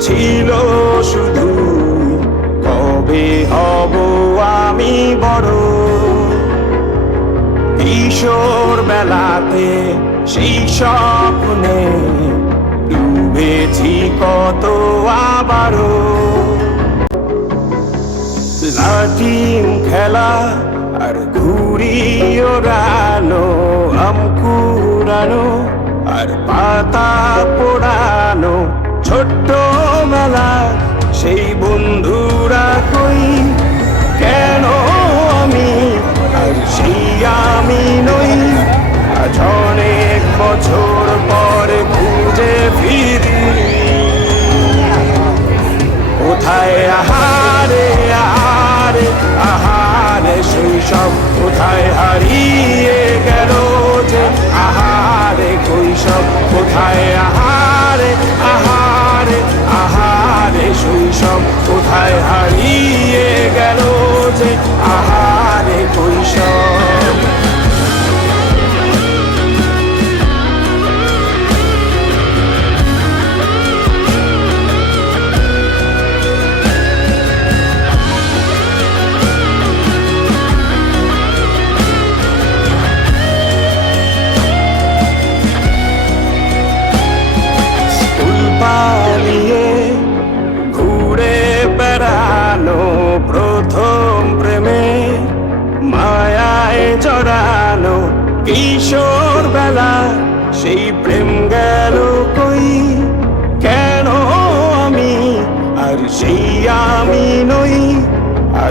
ছিল শুধু, কবে হব আমি বড়? কিশোর বেলাতে সেই স্বপ্নে ডুবেছি কত আবারও। লাটিম খেলা আর ঘুড়ি ওড়ানো আম কুড়ানো আর পাতা পোড়ানো ছোট্ট মেলা সেই বন্ধুরা কই? কেন আমি আর সেই আমি নই? আজ অনেক বছর পরে খুঁজে ফিরি। কোথায় আহারে আহারে আহারে শৈশব কোথায় হারিয়ে গেল যে? আহারে কৈশব কোথায় আহারে গেল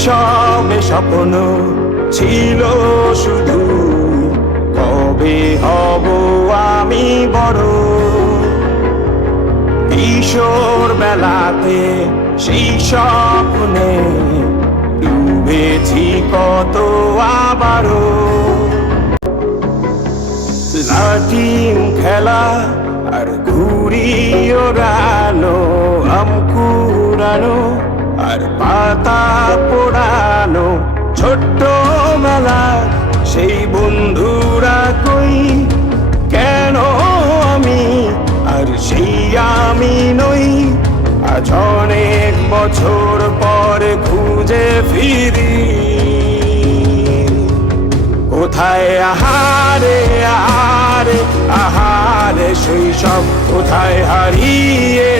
শৈশবে স্বপ্ন ছিল শুধু, কবে হব আমি বড়? কিশোর বেলাতে সেই স্বপ্নে ডুবেছি কত আবারও। লাটিম খেলা আর ঘুরি ওড়ানো আম আর পাতা পোড়ানো ছোট্ট মেলা, সেই বন্ধুরা কই? কেন আমি আর সেই আমি নই? আজ অনেক বছর পর খুঁজে ফিরি। কোথায় আহারে আহারে আহারে শৈশব কোথায় হারিয়ে?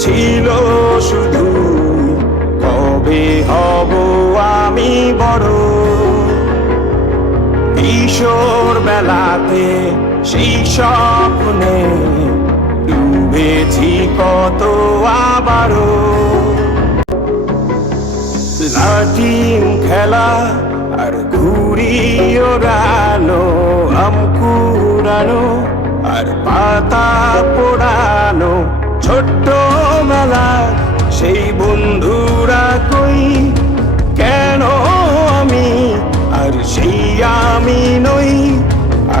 ছিল শুধু, কবে হব আমি বড়? কিশোর বেলাতে সেই স্বপ্নে ডুবেছি কত আবারও। খেলা আর ঘুরি ওড়ানো আম কুড়ানো আর পাতা পোড়ানো, ছোট্ট মেলা সেই বন্ধুরা কই? কেন আমি আর সেই আমি নই?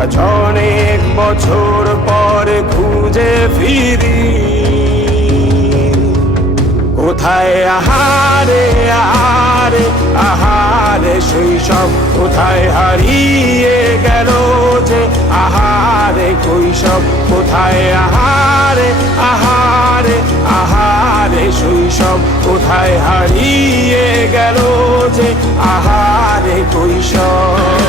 আজ অনেক বছর পরে খুঁজে ফিরি। কোথায় আহারে আহারে আহারে শৈশব কোথায় হারিয়ে গেল যে আহারে কৈশব কোথায় আহারে? শৈশব কোথায় হারিয়ে গেল যে আহারে কৈশব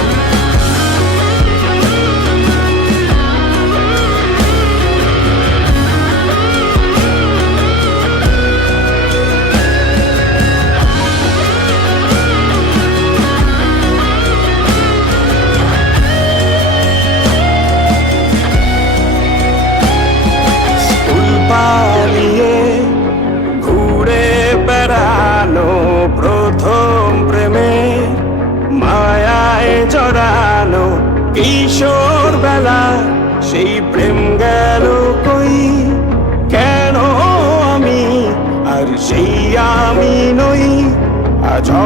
আমি